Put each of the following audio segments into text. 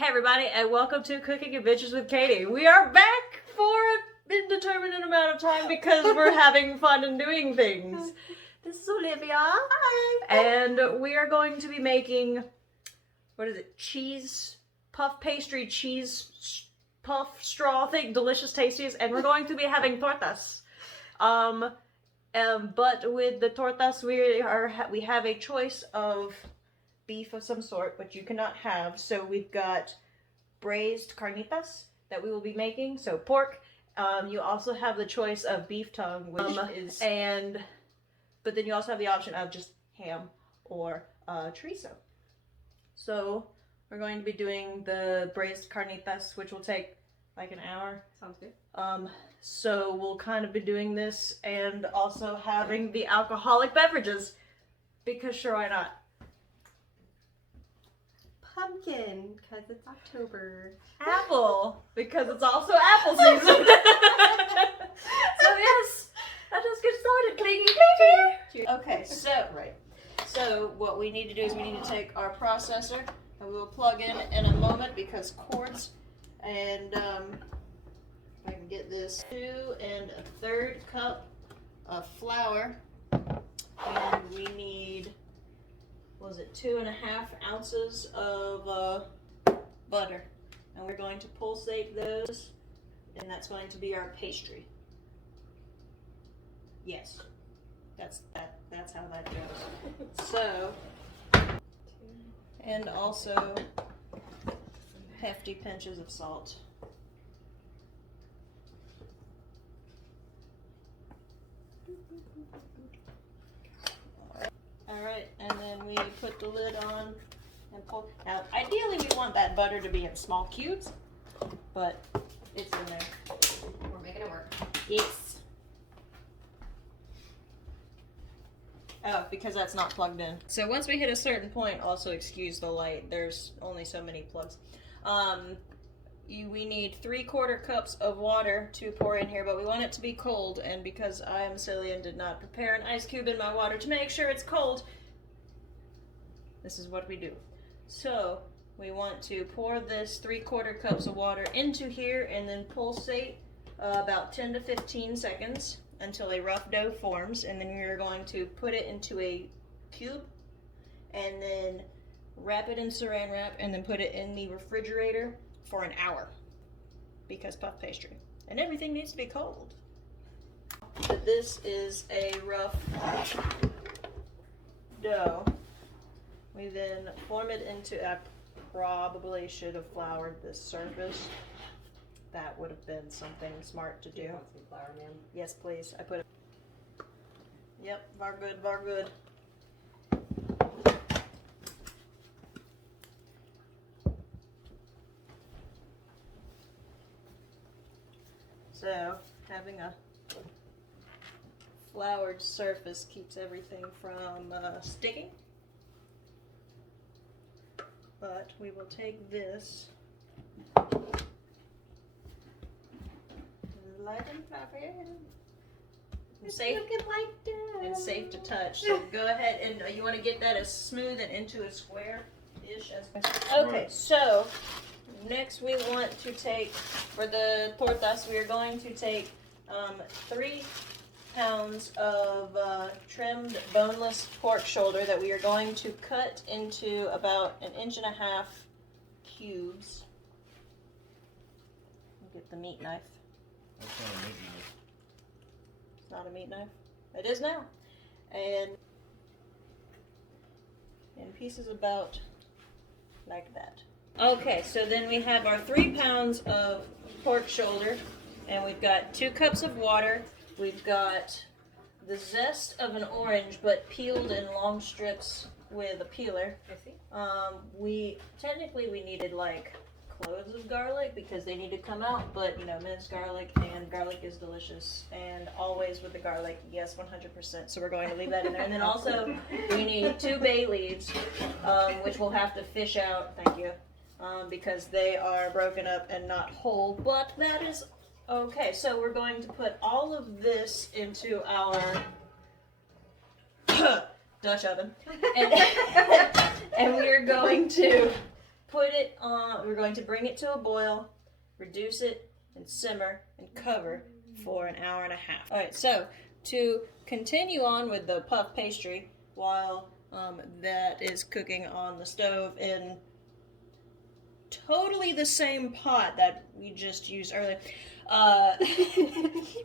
Hey everybody, and welcome to Cooking Adventures with Katie. We are back for an indeterminate amount of time because we're having fun and doing things. This is Olivia. Hi. And we are going to be making, what is it, cheese puff pastry, cheese puff straw thing, delicious tasties, and we're going to be having tortas. But with the tortas, we have a choice of beef of some sort, which you cannot have. So we've got braised carnitas that we will be making, so pork. You also have the choice of beef tongue, which but then you also have the option of just ham or chorizo. So we're going to be doing the braised carnitas, which will take like an hour. Sounds good. So we'll kind of be doing this and also having the alcoholic beverages, because sure, why not? Pumpkin, because it's October. Apple, because it's also apple season. So yes, let us get started. Clingy, clingy. Okay, so what we need to do is we need to take our processor and we will plug in a moment because cords, and if I can get this, 2 1/3 cup of flour, and we need, what was it, 2.5 ounces of butter, and we're going to pulsate those, and that's going to be our pastry. Yes, that's how that goes. So, and also hefty pinches of salt. Alright, and then we put the lid on and pull. Now, ideally we want that butter to be in small cubes, but it's in there. We're making it work. Yes. Oh, because that's not plugged in. So once we hit a certain point, also excuse the light, there's only so many plugs. We need 3/4 cups of water to pour in here, but we want it to be cold, and because I am silly and did not prepare an ice cube in my water to make sure it's cold, this is what we do. So we want to pour this 3/4 cups of water into here and then pulsate about 10 to 15 seconds until a rough dough forms, and then we're going to put it into a cube and then wrap it in saran wrap and then put it in the refrigerator for an hour, because puff pastry and everything needs to be cold. But this is a rough dough. We then form it into, I probably should have floured this surface. That would have been something smart to do. Do you want some flour, ma'am? Yes, please. I put it. Yep, var good, var good. So, having a floured surface keeps everything from sticking. But we will take this, light and fluffy, and safe to touch. So go ahead and you want to get that as smooth and into a square-ish as possible. Okay, so next we want to take, for the tortas, we are going to take 3 pounds of trimmed boneless pork shoulder that we are going to cut into about 1.5 inch cubes. Get the meat knife. That's not a meat knife. It's not a meat knife. It is now. And in pieces about like that. Okay, so then we have our 3 pounds of pork shoulder, and we've got 2 cups of water. We've got the zest of an orange, but peeled in long strips with a peeler. I see. We needed like cloves of garlic because they need to come out, but you know, minced garlic, and garlic is delicious, and always with the garlic, yes, 100%. So we're going to leave that in there. And then also we need 2 bay leaves, which we'll have to fish out. Thank you. Because they are broken up and not whole, but that is okay. So we're going to put all of this into our Dutch oven, and we are going to put it on, we're going to bring it to a boil, reduce it, and simmer, and cover for an hour and a half. Alright, so to continue on with the puff pastry while that is cooking on the stove in totally the same pot that we just used earlier,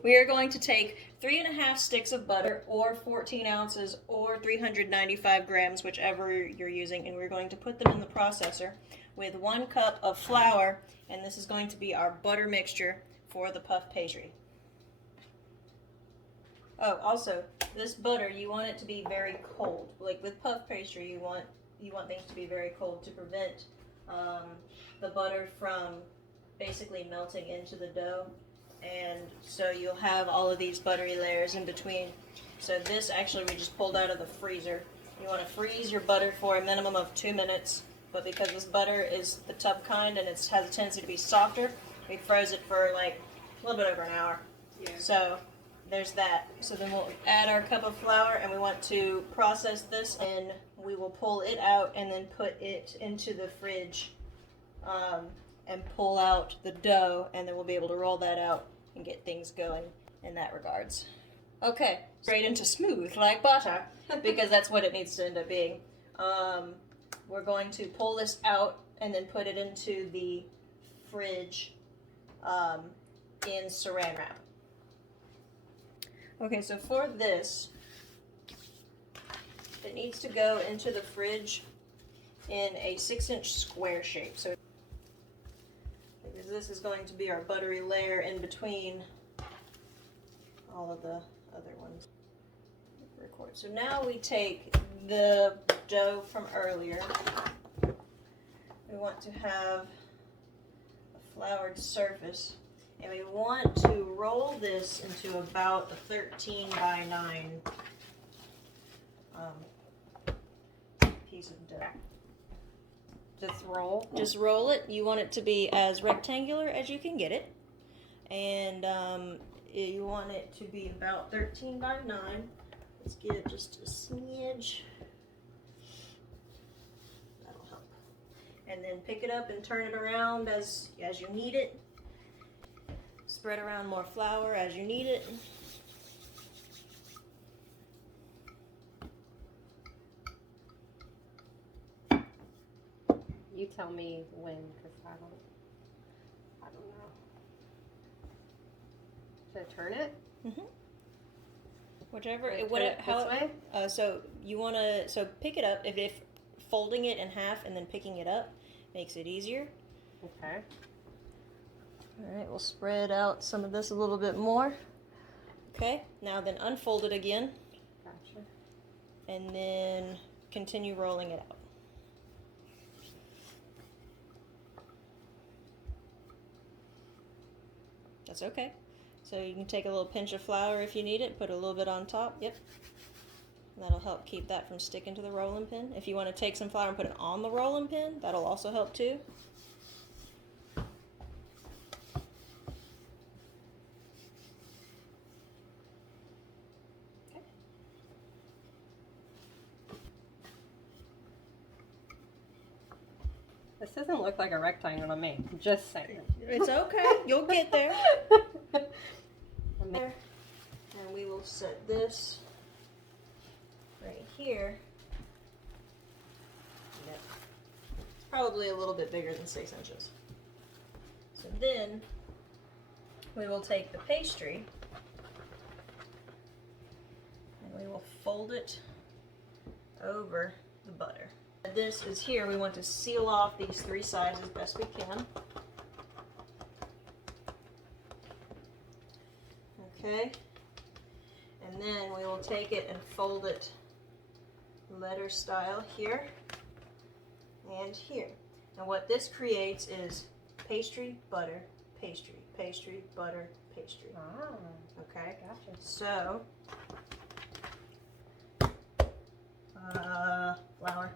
we are going to take 3.5 sticks of butter, or 14 ounces, or 395 grams, whichever you're using, and we're going to put them in the processor with 1 cup of flour, and this is going to be our butter mixture for the puff pastry. Oh, also, this butter, you want it to be very cold. Like with puff pastry, you want things to be very cold to prevent the butter from basically melting into the dough. And so you'll have all of these buttery layers in between. So this actually we just pulled out of the freezer. You want to freeze your butter for a minimum of 2 minutes, but because this butter is the tub kind and it has a tendency to be softer, we froze it for like a little bit over an hour. Yeah. So there's that. So then we'll add our cup of flour, and we want to process this, and we will pull it out and then put it into the fridge and pull out the dough, and then we'll be able to roll that out and get things going in that regards. Okay, straight into smooth like butter, because that's what it needs to end up being. We're going to pull this out and then put it into the fridge in saran wrap. Okay, so for this, it needs to go into the fridge in a 6-inch square shape. So because this is going to be our buttery layer in between all of the other ones. Record. So now we take the dough from earlier. We want to have a floured surface, and we want to roll this into about a 13 by 9 piece of dough. Just roll. Just roll it. You want it to be as rectangular as you can get it. And you want it to be about 13 by 9. Let's get just a smidge. That'll help. And then pick it up and turn it around as you need it. Spread around more flour as you need it. You tell me when, because I don't know. Should I turn it? Mm-hmm. Whichever, Turn what, it how, this way? so you want to, so pick it up, if folding it in half and then picking it up makes it easier. Okay. Alright, we'll spread out some of this a little bit more. Okay, now then unfold it again. Gotcha. And then continue rolling it out. That's okay. So you can take a little pinch of flour if you need it, put a little bit on top. Yep. That'll help keep that from sticking to the rolling pin. If you want to take some flour and put it on the rolling pin, that'll also help too. Okay. This doesn't look like a rectangle to me. Just saying. It's okay. You'll get there. There. And we will set this right here. Yep. It's probably a little bit bigger than 6 inches. So then we will take the pastry and we will fold it over the butter. This is here, we want to seal off these 3 sides as best we can. Okay, and then we will take it and fold it letter style here and here. And what this creates is pastry, butter, pastry, pastry, butter, pastry. Ah, Okay, gotcha. so flour.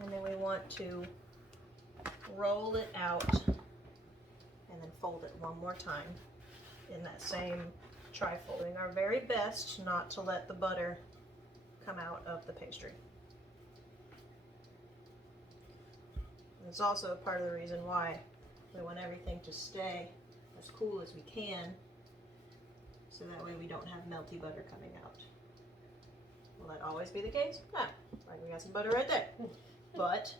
And then we want to roll it out and then fold it one more time in that same trifold. Doing our very best not to let the butter come out of the pastry. And it's also a part of the reason why we want everything to stay as cool as we can, so that way we don't have melty butter coming out. Will that always be the case? No. Right, we got some butter right there. But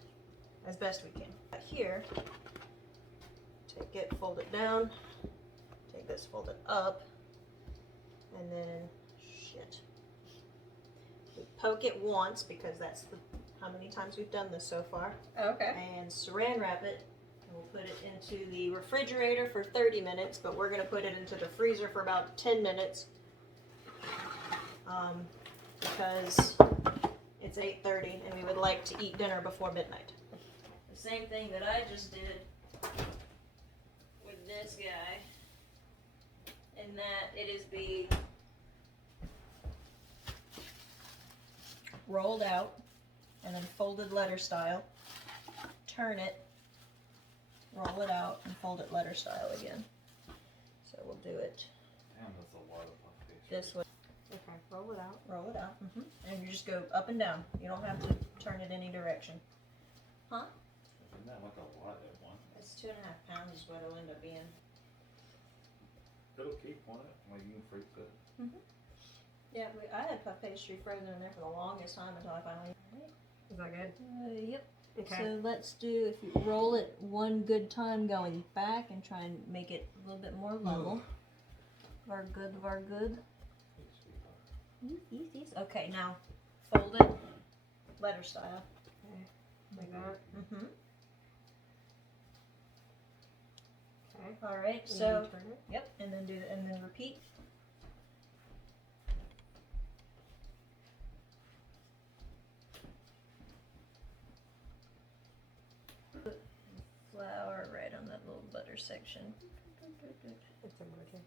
as best we can. Here, take it, fold it down, take this, fold it up, and then, we poke it once because that's how many times we've done this so far. Okay. And saran wrap it, and we'll put it into the refrigerator for 30 minutes, but we're gonna put it into the freezer for about 10 minutes. Because it's 8:30 and we would like to eat dinner before midnight. The same thing that I just did with this guy, in that it is being rolled out and then folded letter style. Turn it, roll it out, and fold it letter style again. So we'll do it Damn, that's a lot of puff pastry. this way. Okay, roll it out. Roll it out, and you just go up and down. You don't have to turn it any direction. Huh? Isn't that like a lot at once? It's 2.5 pounds is what it'll end up being. It'll keep, won't it? Like you can freeze it. Yeah, I had puff pastry frozen in there for the longest time until I finally. Is that good? Yep. Okay. So let's do, if you roll it one good time going back and try and make it a little bit more level. Var good, var good. Okay, now fold it letter style. Okay. Like that. Okay. All right. And So then turn it. yep, and then repeat. Put flour right on that little butter section. It's emerging.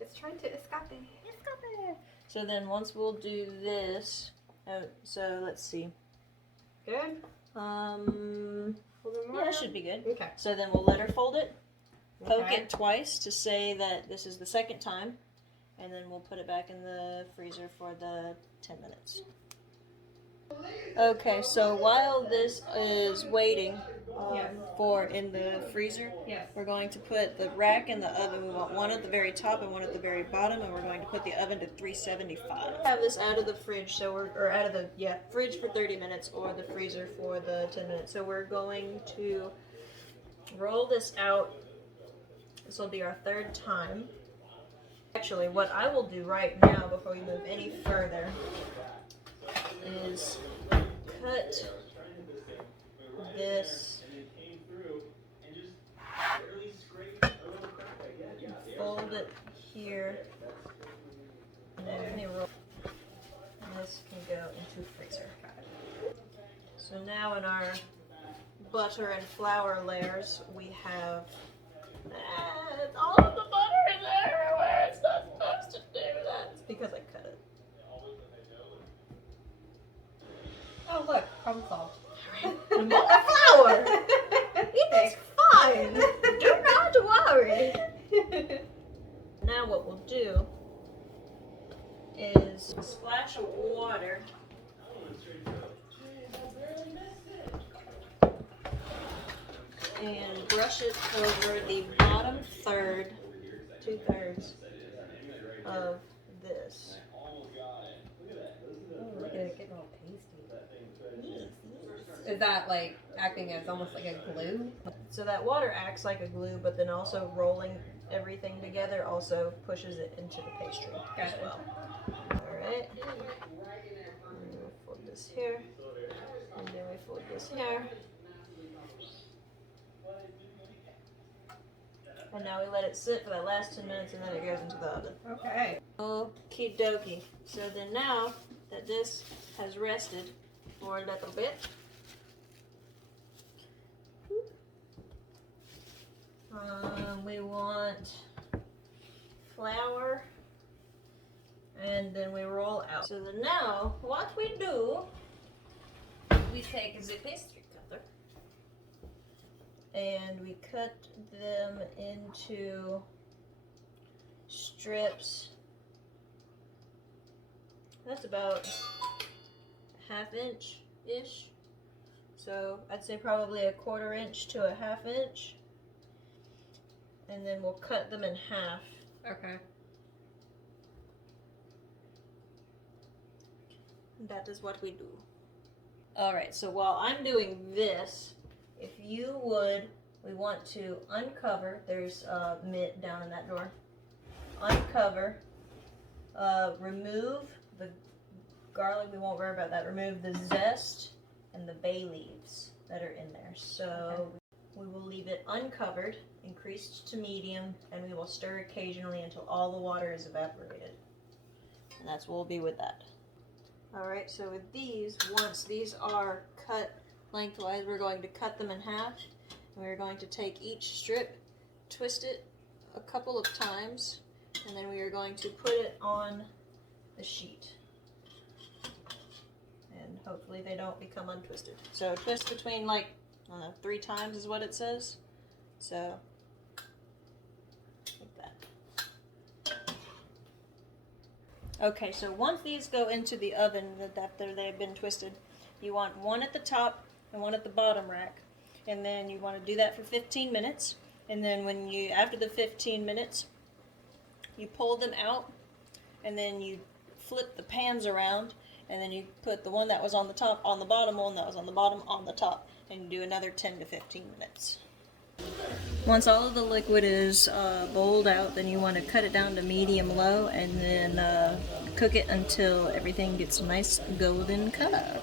It's trying to escape. So then once we'll do this, so let's see. Good? A little bit more? Yeah, it should be good. Okay. So then we'll letter fold it, poke Okay. it twice to say that this is the second time, and then we'll put it back in the freezer for the 10 minutes. Okay, so while this is waiting Yes. for in the freezer, Yes. we're going to put the rack in the oven. We want one at the very top and one at the very bottom, and we're going to put the oven to 375. Have this out of the fridge, so or out of the fridge for 30 minutes or the freezer for the 10 minutes. So we're going to roll this out. This will be our third time. Actually, what I will do right now before we move any further is cut this, fold it here, and then roll. And this can go into freezer. So now in our butter and flour layers, we have all of the butter is everywhere. It's not supposed to do that. It's because I cut it. Oh, look. Problem solved. More flour. It's fine. Do not worry. Now what we'll do is a splash of water. And brush it over the bottom third, 2/3 of this. Oh, look at it getting all pasty. Is that like acting as almost like a glue? So that water acts like a glue, but then also rolling everything together also pushes it into the pastry as Gotcha. well. Alright. We'll fold this here. And then we fold this here. And now we let it sit for that last 10 minutes and then it goes into the oven. Okay. Okie dokie. So then now that this has rested for a little bit, we want flour, and then we roll out. So then now, what we do, we take the pastry cutter, and we cut them into strips That's about ½ inch-ish. So I'd say probably a 1/4 inch to a ½ inch. And then we'll cut them in half. Okay. That is what we do. Alright, so while I'm doing this, if you would, we want to uncover, there's a mitt down in that drawer. Uncover, remove the garlic, we won't worry about that. Remove the zest and the bay leaves that are in there. So we will leave it uncovered, increased to medium, and we will stir occasionally until all the water is evaporated. And that's what we'll be with that. Alright, so with these, once these are cut lengthwise, we're going to cut them in half. And we're going to take each strip, twist it a couple of times, and then we are going to put it on the sheet. And hopefully they don't become untwisted. So twist between, like, I don't know, 3 times is what it says. So, like that. Okay, so once these go into the oven after they've been twisted, you want one at the top and one at the bottom rack. And then you want to do that for 15 minutes. And then when you, after the 15 minutes, you pull them out and then you flip the pans around and then you put the one that was on the top on the bottom, one that was on the bottom on the top, and you do another 10 to 15 minutes. Once all of the liquid is bowled out, then you want to cut it down to medium-low and then cook it until everything gets a nice golden color.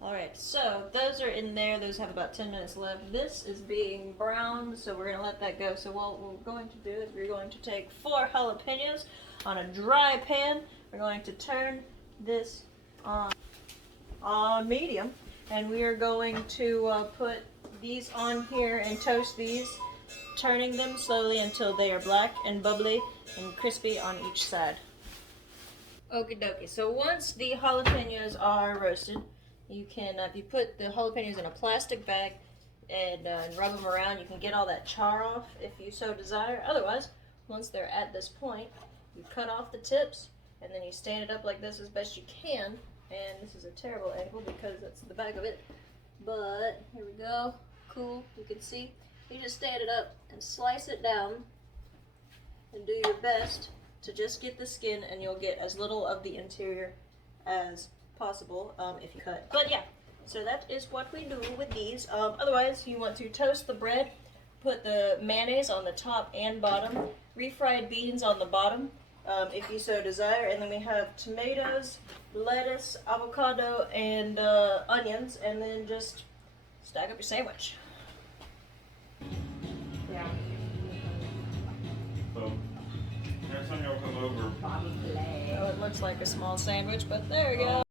Alright, so those are in there. Those have about 10 minutes left. This is being browned, so we're going to let that go. So what we're going to do is we're going to take 4 jalapenos on a dry pan. We're going to turn this on medium, and we are going to put these on here and toast these, turning them slowly until they are black and bubbly and crispy on each side. Okie dokie, so once the jalapenos are roasted, you can, if you put the jalapenos in a plastic bag and rub them around, you can get all that char off if you so desire. Otherwise, once they're at this point, you cut off the tips and then you stand it up like this as best you can. And this is a terrible angle because that's the back of it. But here we go. Cool, you can see. You just stand it up and slice it down and do your best to just get the skin, and you'll get as little of the interior as possible if you cut. But yeah, so that is what we do with these. Otherwise, you want to toast the bread, put the mayonnaise on the top and bottom, refried beans on the bottom if you so desire, and then we have tomatoes, lettuce, avocado, and onions, and then just stack up your sandwich. Yeah. So, next time y'all come over, Bobby play. Oh, it looks like a small sandwich, but there we go.